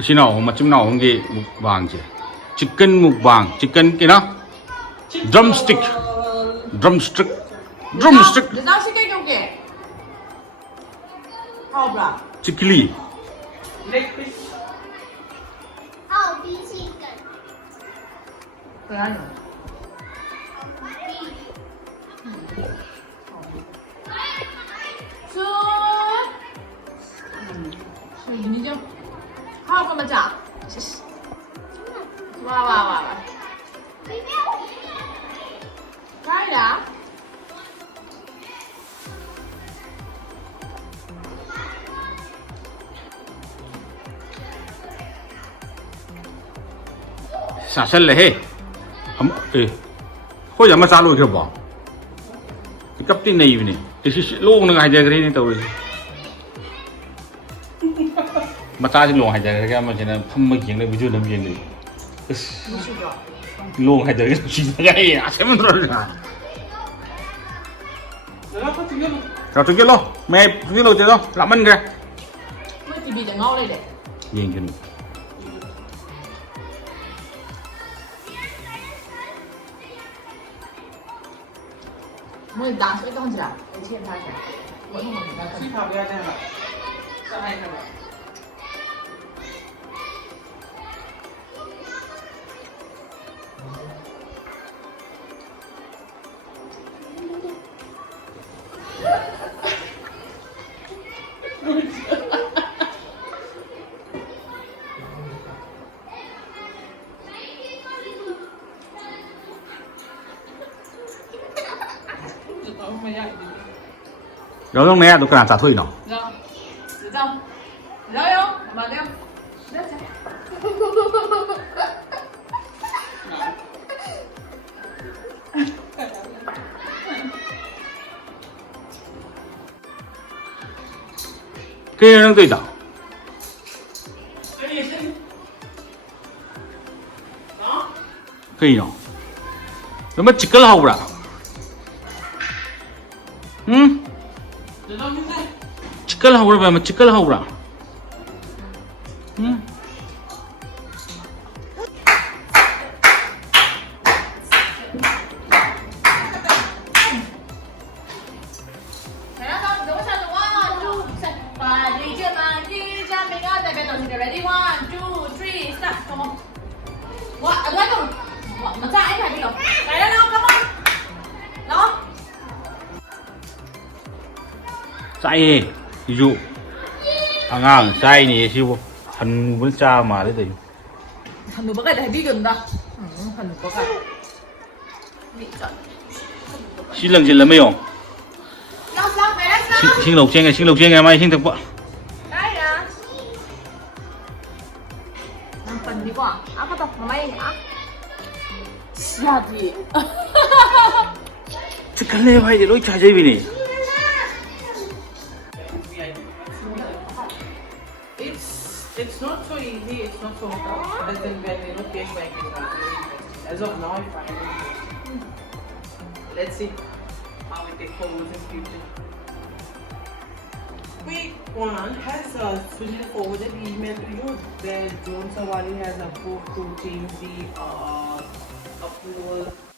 Sino macam nào không cái mukbang chứ? Chicken mukbang, chicken cái nó drumstick, drumstick, drumstick. Để tao sẽ cái kiểu kìa. Không là. Chikili. Leg piece. Cái anh. ini je. Kau apa macam? Wah. Cái đã. Sao sẽ lẽ? Có giờ mà sao luôn chưa bỏ? Cái cấp tin này vậy, cái luôn nó hay giờ cái này tao mà ta chỉ luôn hay giờ cái mà chỉ là thăm mấy chuyện này ví dụ làm chuyện này luôn hay giờ cái gì cái à xem rồi à rồi tôi kia lo mẹ kia lo chưa đâu làm ăn kìa mới chỉ bị ngon đây đấy gì chứ mới đá sẽ con gì à cái chuyện thay cả mỗi một người ta Chị thảo ra đây mà. Sao hay không ạ? rồi lúc này tôi cần trả thuê nó rồi được không rồi không mà leo rất cái nó tùy đâu cái nó nó mất chỉ có lâu rồi chicken hầu ra mà chicken hầu ra Ready, 1, 2, 3, start. Come on. What? Ở đây không? Mà ra anh phải đi rồi. Cái đó đâu, come on. Đó. Sai ví dụ ngang sai này siêu hắn muốn cha mà đấy thì Thằng nó bắt cái đi gần đó. Thằng nó bắt cái. Bị chọn. xin lần mấy không Xong về đấy sao? xin lộc trên ngày mai xin thực vợ Đây nè. Làm phần đi qua. Có tập mà mày hả? Dạ gì? chứ cái này hay thì đối trả dây vì này It's not so easy, it's not so tough, but then when you know cake back is not very easy. As of now, I find it. Let's see how it takes forward in future. Quick one has Sunil forwarded email to you. There, Joan Sawali has approved to change the approval